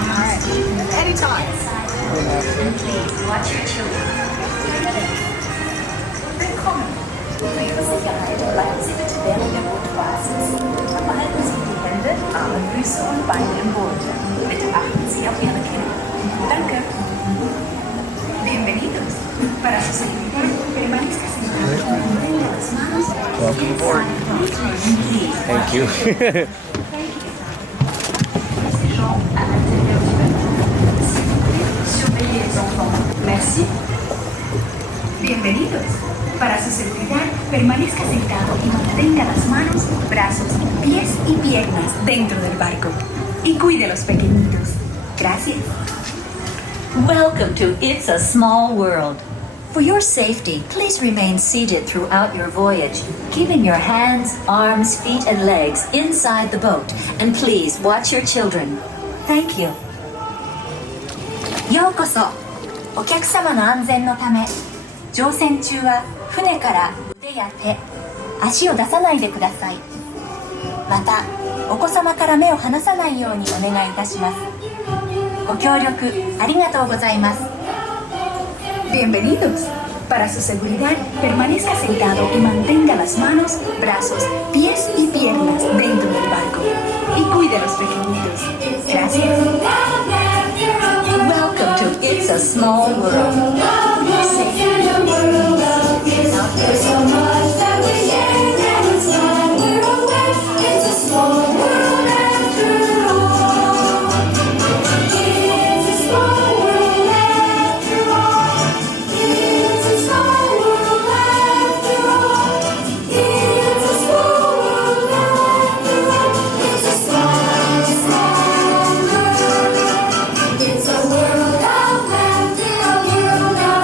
Alright. Anytime. Please watch your children. Willkommen. Für Ihre Sicherheit bleiben Sie bitte während der Bootbasis. Behalten Sie die Hände, Arme, Füße und Beine im Boot. Bitte achten Sie auf Ihre Kinder. Danke. Bienvenidos. Para su seguridad, permanezca sentado y mantenga las manos. Welcome aboard. Thank you. À l'intérieur du bateau. Surveillez les enfants. Merci. Bienvenidos. Para su seguridad, permanezca sentado y mantenga las manos, brazos, pies y piernas dentro del barco. Y cuide a los pequeñitos. Gracias. Welcome to It's a Small World. For your safety, please remain seated throughout your voyage, keeping your hands, arms, feet, and legs inside the boat. And please watch your children. Thank you. ようこそ。お客様の安全のため、乗船中は船から腕や手、足を出さないでください。また、お子様から目を離さないようにお願いいたします。ご協力ありがとうございます。Bienvenidos. Para su seguridad, permanezca sentado y mantenga las manos, brazos, pies y piernas dentro del barco. Y cuide a los pequeñitos. Gracias. Welcome to It's a Small World. It's a world out there, a world out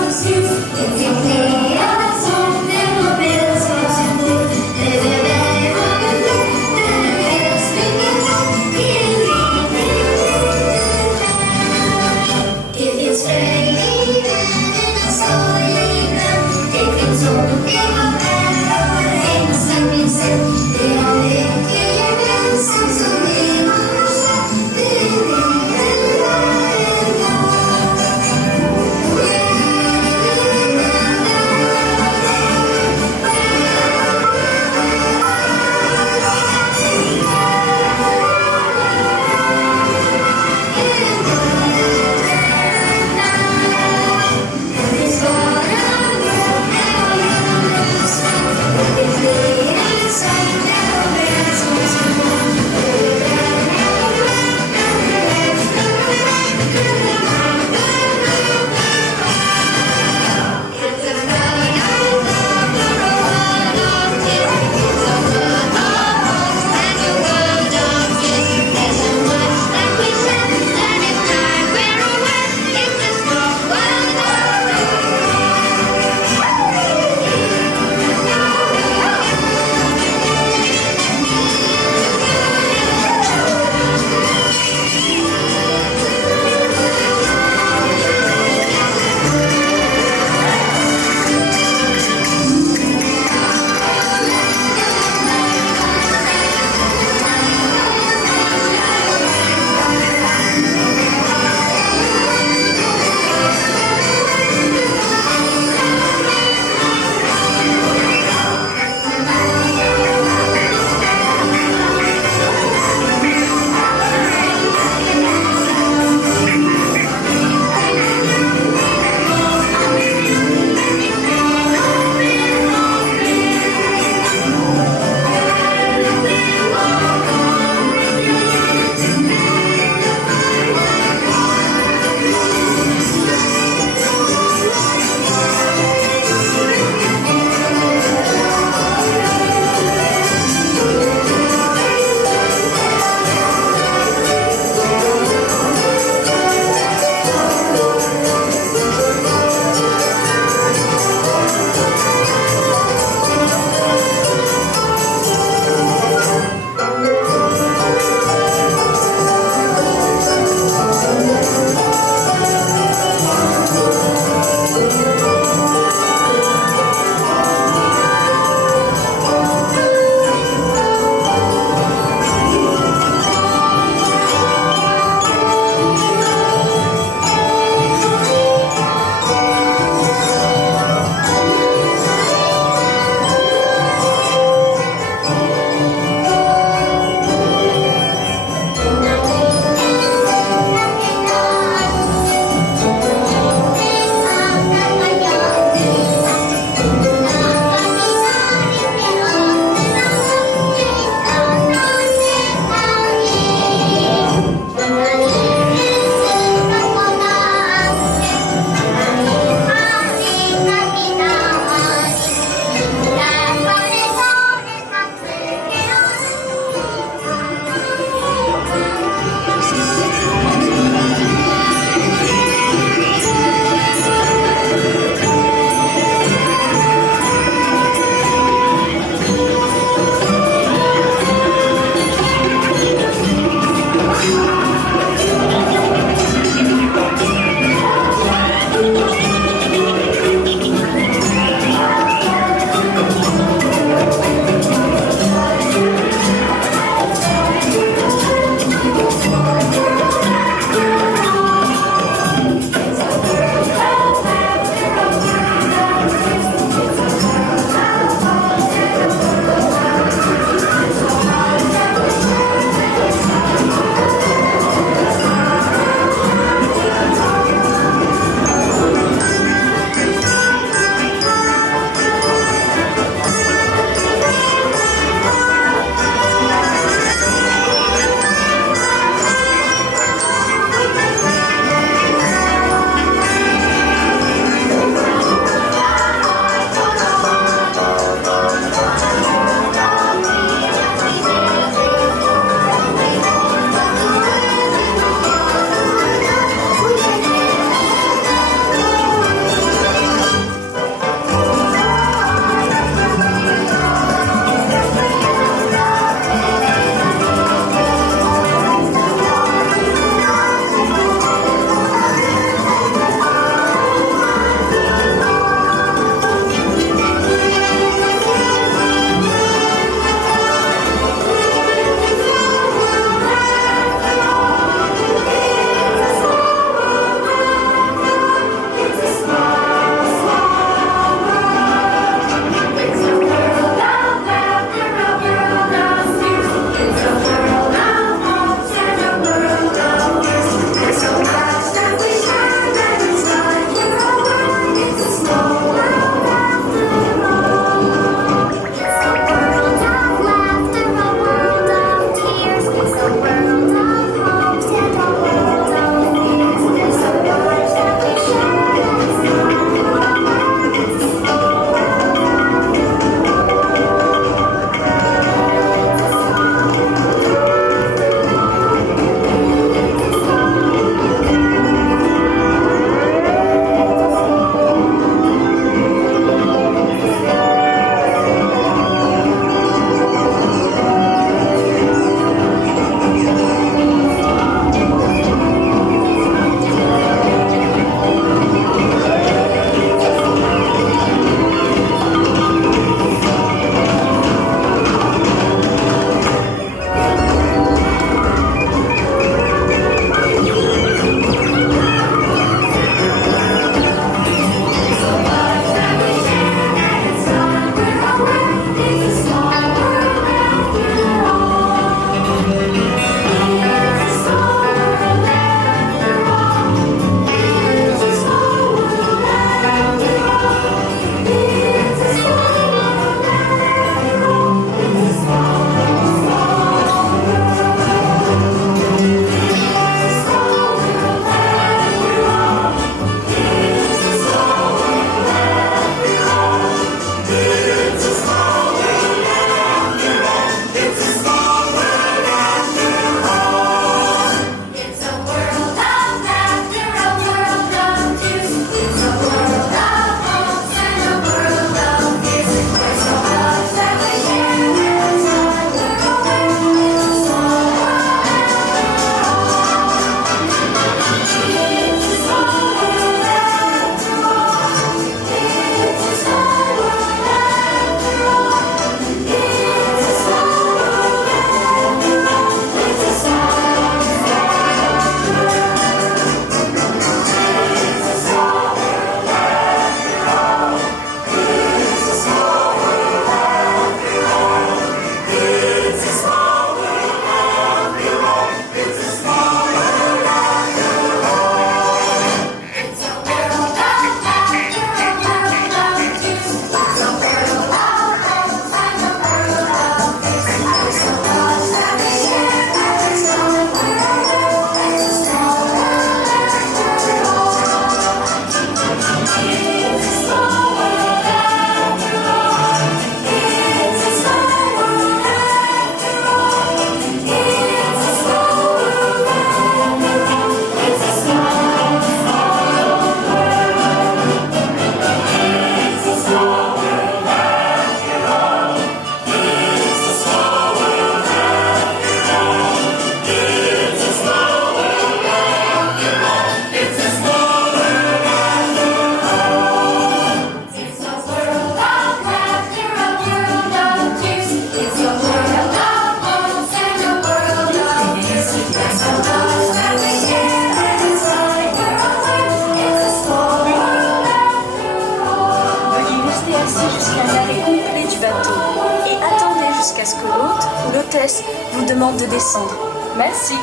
L'hôtesse vous demande de descendre. Merci.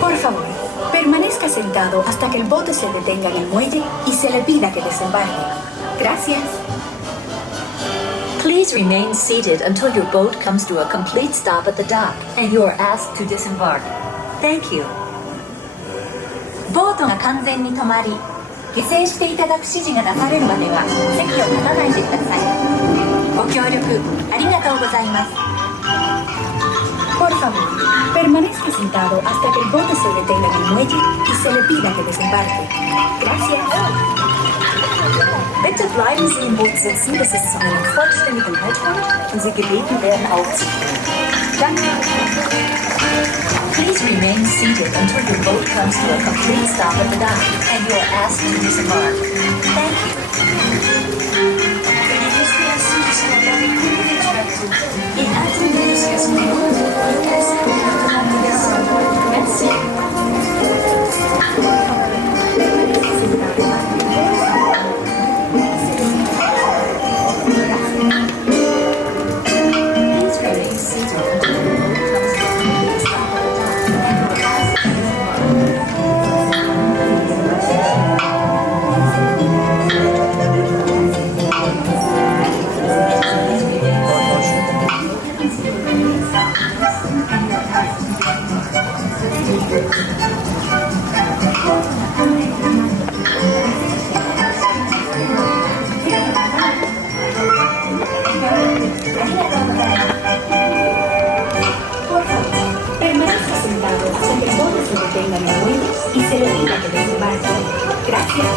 Por favor, permanezca sentado hasta que el bote se detenga en el muelle y se le pida que desembarque. Gracias. Please remain seated until your boat comes to a complete stop at the dock and you are asked to disembark. Thank you. ボートが完全に止まり、下船していただく指示が出されるまでは席を立たないでください。ご協力ありがとうございます。Por favor, permanezca sentado hasta que el bote se detenga en el muelle y se le pida que desembarque. Gracias. Bitte bleiben Sie im Boot sitzen, bis es zu einem vollständigen Halt kommt und Sie gebeten werden aufzustehen. Danke. Please remain seated until your boat comes to a complete stop at the dock and you are asked to disembark. Thank you. Veuillez rester assis jusqu'à la découverte des toilettes et attendez jusqu'à ce moment où l'hôtesse vous demande de descendre. Merci. Please remain seated until your boat comes to a complete stop at the dock and you are asked to Por favor, permanezca sentado hasta que el bote se detenga en el muelle y se le pida que desembarque. Gracias.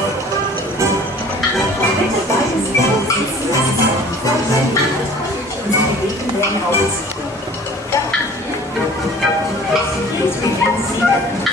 Please remain seated.